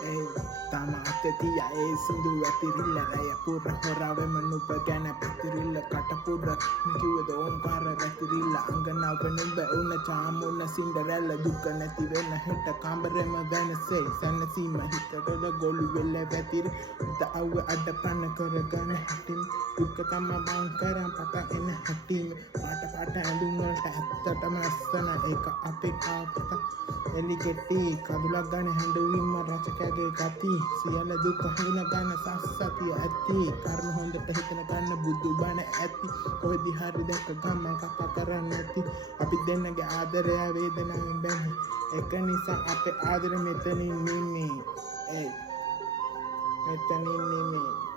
තම අතතිය ඒ සිඳු ඇතිරිල්ල රැය පුර හොරාවෙම නුඹ ගැන පැතිරිල්ල කටපුර කිව්වද ඕංකාර රැතිරිල්ල අංගනාව නුඹ උන චාමුන සින්ඩරැල්ල දුක නැති වෙන හෙට කාමරෙම වෙනසේ සැනසීම හිතවල ගොළු වෙල වැතිරි දව්ව අඩ පන කරගන හැටින් දුක තම බං කරන් පත එන හැටින් පාට ඇඳුම් වලට ඇත්තටම අස්සන ඒක අපේ කාපත එලි කෙටි කඳුලක් ගන්න හැඬවීම රචකයාගේ ගති සියල්ල දුක හුන ගන්න සස්සතිය ඇති කර්ම හොඳට හිතන ගන්න බුදු බණ ඇති කොයිදි හරි දැක ගමන් කතා කරන්න ඇති අපි දෙන්නගේ ආදරය වේදනාවෙන් බැඳි ඒක නිසා අපේ ආදර මෙතනින් නිමේ මෙතනින් නිමේ